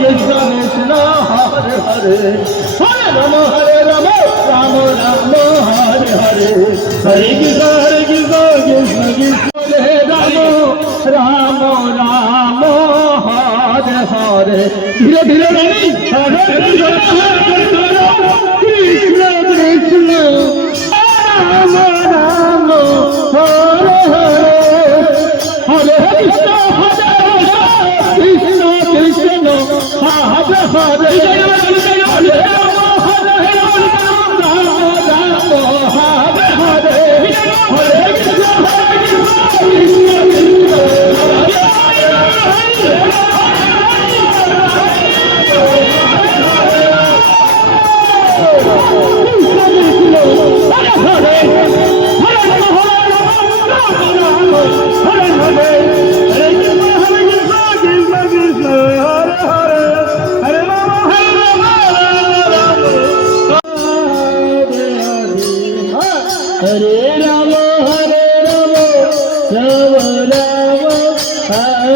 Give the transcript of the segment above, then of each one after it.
কৃষ্ণ কৃষ্ণ হরে হরে হরে রাম হরে রাম রাম রাম হরে হরে হরে কৃষ্ণ হরে কৃষ্ণ কৃষ্ণ কৃষ্ণ হরে রাম রাম রাম হরে হরে ধীরে ধীরে রানী হরে কৃষ্ণ কৃষ্ণ কৃষ্ণ রাম রাম হরে হরে হরে কৃষ্ণ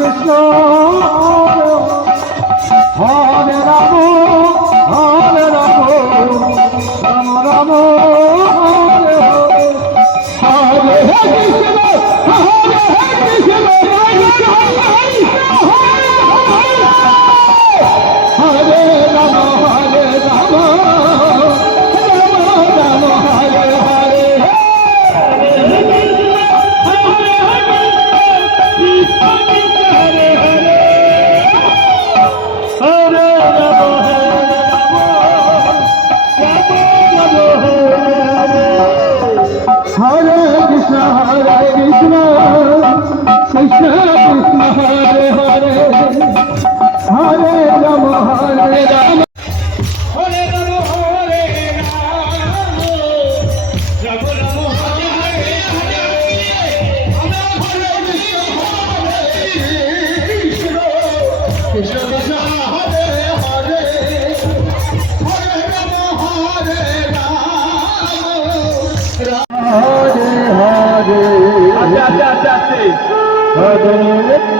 কৃষ্ণ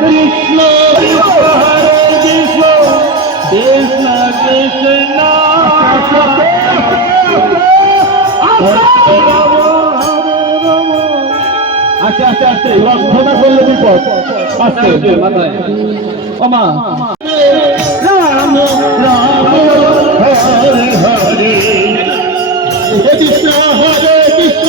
কৃষ্ণ হরে কৃষ্ণ কৃষ্ণ কৃষ্ণ আচ্ছা আচ্ছা আচ্ছা লক্ষ্যটা করলে বিপদ আচ্ছা মাথায় কৃষ্ণ